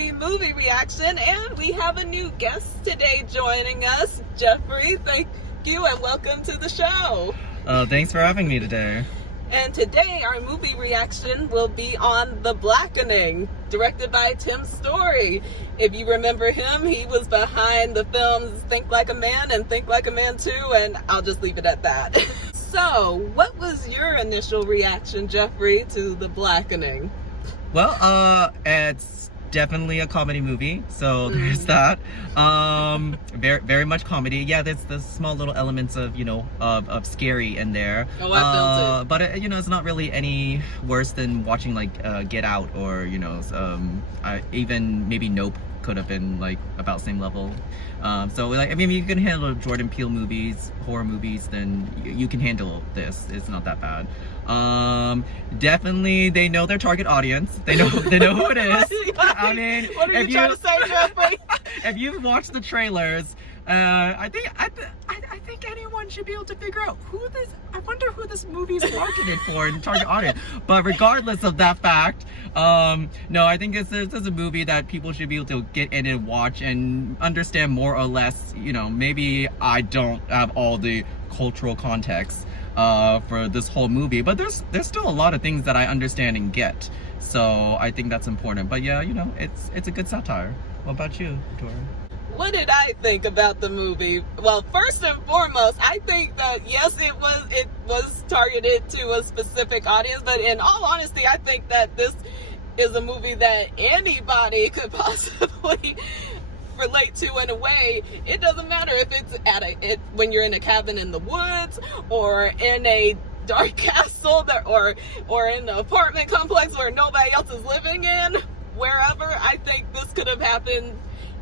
Jeffrey movie reaction, and we have a new guest today joining us. Jeffrey, thank you and welcome to the show. Thanks for having me today. And today our movie reaction will be on The Blackening, directed by Tim Story. If you remember him, he was behind the films Think Like a Man and Think Like a Man 2, and I'll just leave it at that. So, what was your initial reaction, Jeffrey, to The Blackening? Well, it's definitely a comedy movie, so there's that. Very much comedy. Yeah, there's small little elements of, of scary in there. Oh, I felt it. But, it's not really any worse than watching, Get Out or, even maybe Nope could have been, about same level. If you can handle Jordan Peele movies, horror movies, then you can handle this. It's not that bad. Definitely they know their target audience. They know who it is. I mean, what are you trying to say, Jeffrey? If you've watched the trailers, I think anyone should be able to figure out I wonder who this movie is marketed for in target audience. But regardless of that fact, no, I think this is a movie that people should be able to get in and watch and understand more or less. Maybe I don't have all the cultural context for this whole movie, but there's still a lot of things that I understand and get. So I think that's important. But yeah, it's a good satire. What about you, Tori? What did I think about the movie? Well, first and foremost, I think that yes, it was targeted to a specific audience, but in all honesty, I think that this is a movie that anybody could possibly relate to in a way. It doesn't matter if it's when you're in a cabin in the woods or in a dark castle or in an apartment complex where nobody else is living in, wherever. I think this could have happened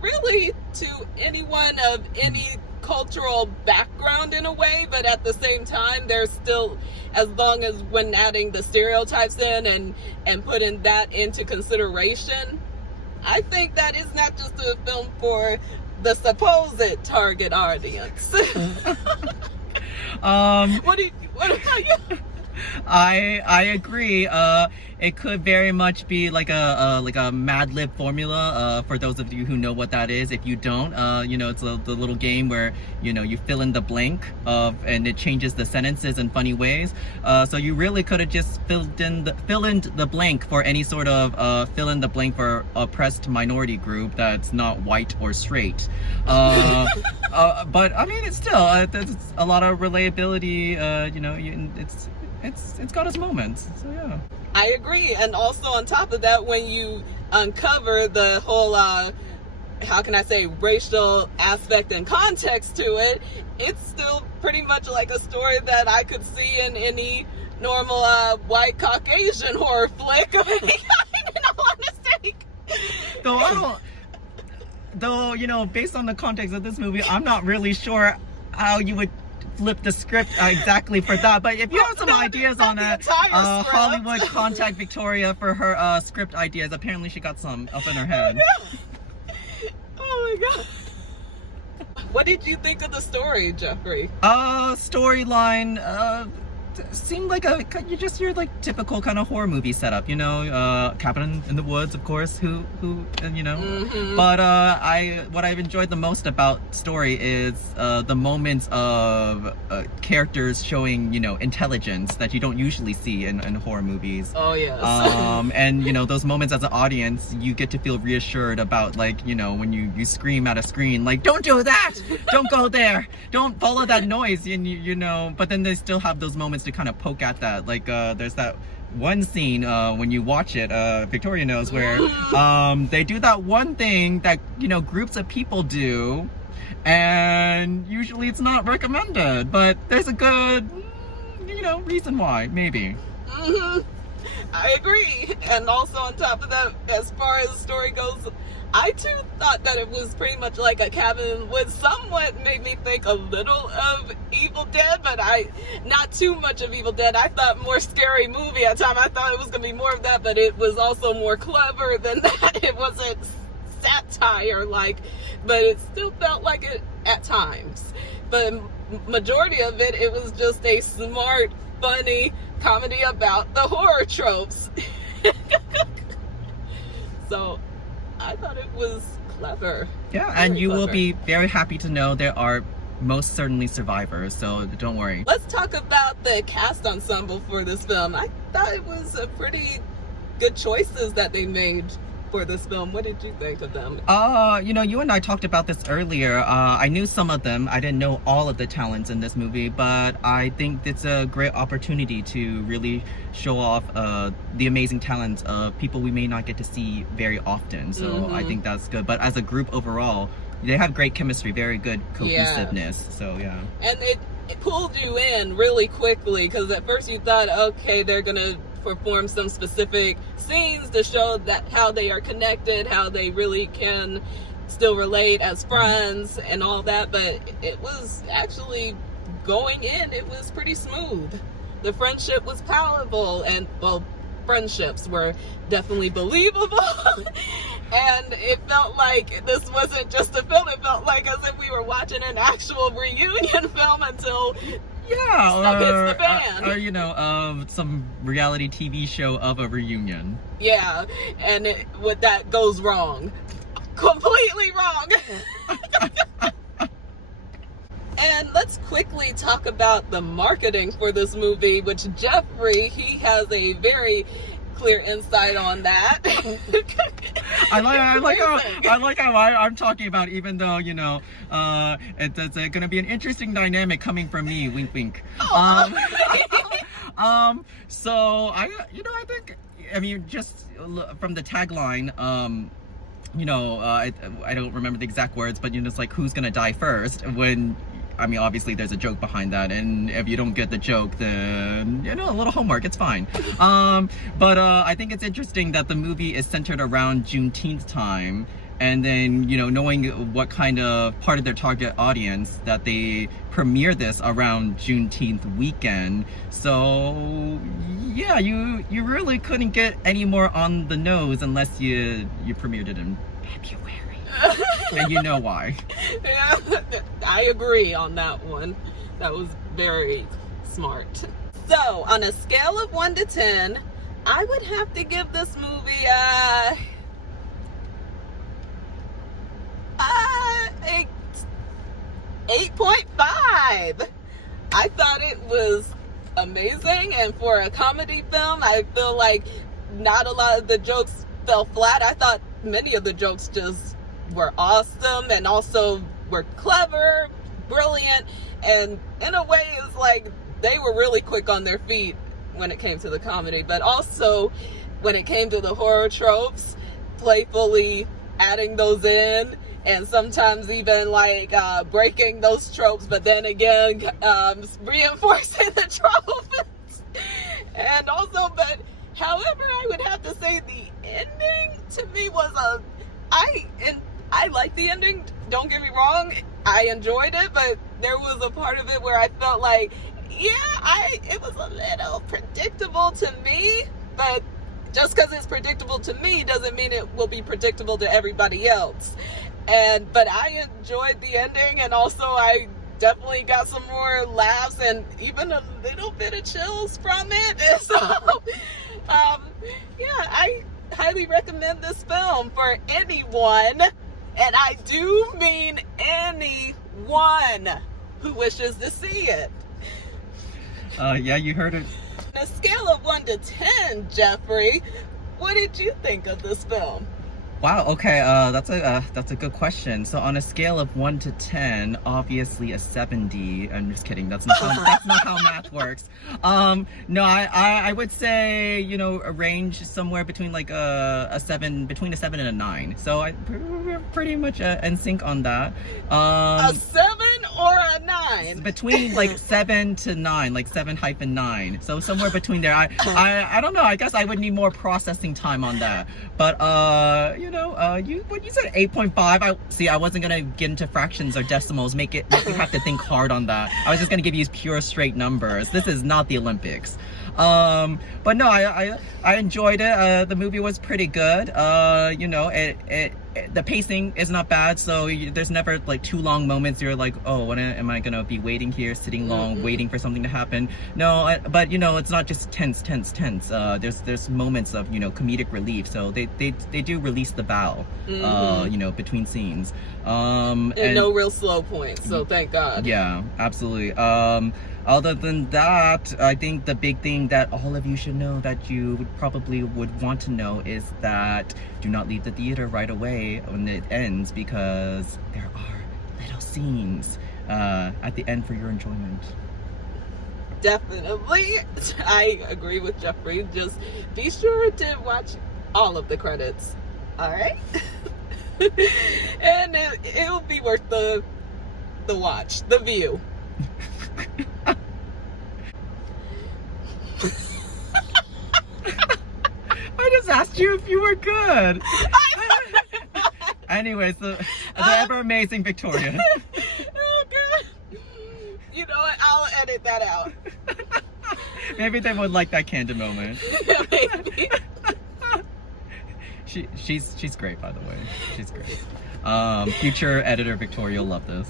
really to anyone of any cultural background in a way, but at the same time, there's still, as long as when adding the stereotypes in and putting that into consideration, I think that is not just a film for the supposed target audience. What about you? I agree. It could very much be like a Mad Lib formula. For those of you who know what that is, if you don't, it's the little game where you fill in the blank and it changes the sentences in funny ways. So you really could have just fill in the blank for any sort of fill in the blank for oppressed minority group that's not white or straight. But I mean, it's still there's a lot of relatability. It's got its moments, so yeah. I agree, and also on top of that, when you uncover the whole, how can I say, racial aspect and context to it, it's still pretty much like a story that I could see in any normal white Caucasian horror flick of any kind, in all honesty. Though, based on the context of this movie, I'm not really sure how you would flip the script exactly for that, but if you have some ideas on that, Hollywood, contact Victoria for her script ideas. Apparently she got some up in her head. Oh my god. What did you think of the story, Jeffrey? Storyline seemed like your typical kind of horror movie setup, cabin in the woods, of course, Mm-hmm. But what I've enjoyed the most about story is the moments of characters showing intelligence that you don't usually see in horror movies. Oh yes. And those moments as an audience, you get to feel reassured about when you scream at a screen, don't do that, don't go there, don't follow that noise, and but then they still have those moments to kind of poke at that. There's that one scene when you watch it, Victoria knows, where they do that one thing that groups of people do, and usually it's not recommended, but there's a good reason why, maybe. Mm-hmm. I agree. And also on top of that, as far as the story goes, I too thought that it was pretty much like a cabin in the woods. Somewhat made me think a little of Evil Dead, but not too much of Evil Dead. I thought more Scary Movie at the time. I thought it was going to be more of that, but it was also more clever than that. It wasn't satire-like, but it still felt like it at times. But majority of it, it was just a smart, funny comedy about the horror tropes. So I thought it was clever. Yeah, and Very you will clever. be very happy to know there are most certainly survivors, so don't worry. Let's talk about the cast ensemble for this film. I thought it was a pretty good choices that they made for this film. What did you think of them? You and I talked about this earlier. I knew some of them. I didn't know all of the talents in this movie, but I think it's a great opportunity to really show off the amazing talents of people we may not get to see very often. So I think that's good. But as a group overall, they have great chemistry, very good cohesiveness. Yeah. So yeah. And it pulled you in really quickly, because at first you thought, okay, they're gonna perform some specific scenes to show that how they are connected, how they really can still relate as friends and all that, but it was actually going in, it was pretty smooth. The friendship was palatable, and well, friendships were definitely believable. And it felt like this wasn't just a film, it felt like as if we were watching an actual reunion film until stuff hits the fan. Some reality TV show of a reunion. Yeah, and what that goes wrong. Completely wrong. And let's quickly talk about the marketing for this movie, which Jeffrey, he has a very clear insight on that. I like how I'm talking about, even though it's going to be an interesting dynamic coming from me. Wink, wink. So I think just from the tagline, I don't remember the exact words, but it's like, who's gonna die first? When obviously there's a joke behind that, and if you don't get the joke, then a little homework, it's fine. But I think it's interesting that the movie is centered around Juneteenth time, and then knowing what kind of part of their target audience, that they premiere this around Juneteenth weekend. So yeah, you really couldn't get any more on the nose unless you premiered it in February. And you know why. Yeah, I agree on that one. That was very smart. So, on a scale of 1 to 10, I would have to give this movie a 8.5. I thought it was amazing, and for a comedy film, I feel like not a lot of the jokes fell flat. I thought many of the jokes just were awesome, and also were clever, brilliant, and in a way it's like they were really quick on their feet when it came to the comedy, but also when it came to the horror tropes, playfully adding those in, and sometimes even like breaking those tropes, but then again reinforcing the tropes. And also, but however, I would have to say the ending to me was I liked the ending, don't get me wrong, I enjoyed it, but there was a part of it where I felt like, it was a little predictable to me, but just because it's predictable to me doesn't mean it will be predictable to everybody else. But I enjoyed the ending, and also I definitely got some more laughs and even a little bit of chills from it. And so, I highly recommend this film for anyone, and I do mean anyone who wishes to see it. Yeah, you heard it. On a scale of 1 to 10, Jeffrey, what did you think of this film? Wow, okay, that's a good question. So on a scale of 1 to 10, obviously a 70. I'm just kidding. That's not how math works. No, I would say, a range somewhere between like a 7, between a 7 and a 9. So we're pretty much in sync on that. A 7 or a 9? Between like 7 to 9, like 7-9. So somewhere between there. I don't know. I guess I would need more processing time on that. But when you said 8.5, I wasn't gonna get into fractions or decimals, make you have to think hard on that. I was just gonna give you pure straight numbers. This is not the Olympics. But no, I enjoyed it. The movie was pretty good. the pacing is not bad, so there's never like too long moments you're like, oh, when am I gonna be waiting here, sitting long, waiting for something to happen. No, but it's not just tense. There's moments of comedic relief, so they do release the bow between scenes, and no real slow points, so thank God. Yeah, absolutely. Other than that, I think the big thing that all of you should know, that you probably would want to know, is that do not leave the theater right away when it ends, because there are little scenes at the end for your enjoyment. Definitely. I agree with Jeffrey. Just be sure to watch all of the credits. All right? And it'll be worth the watch, the view. I just asked you if you were good. Anyways, the ever amazing Victoria. Oh God! You know what? I'll edit that out. Maybe they would like that candid moment. Maybe. She's great, by the way. She's great. Future editor Victoria will love this.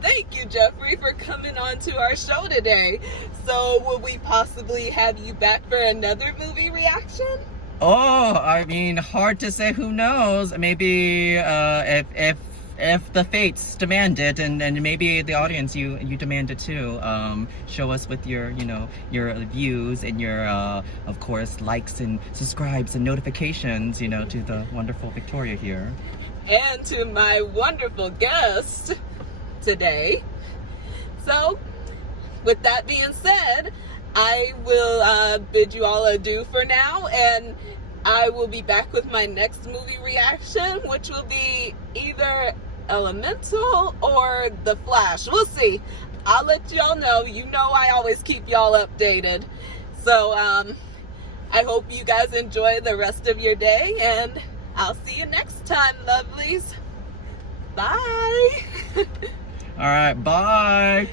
Thank you, Jeffrey, for coming on to our show today. So, will we possibly have you back for another movie reaction? Oh, I mean, hard to say. Who knows? Maybe if the fates demand it, and maybe the audience you demand it too. Show us with your your views and your of course likes and subscribes and notifications to the wonderful Victoria here. And to my wonderful guest today. So, with that being said, I will bid you all adieu for now, and I will be back with my next movie reaction, which will be either Elemental or The Flash. We'll see. I'll let y'all know. I always keep y'all updated. So, I hope you guys enjoy the rest of your day, and I'll see you next time, lovelies. Bye. All right, bye.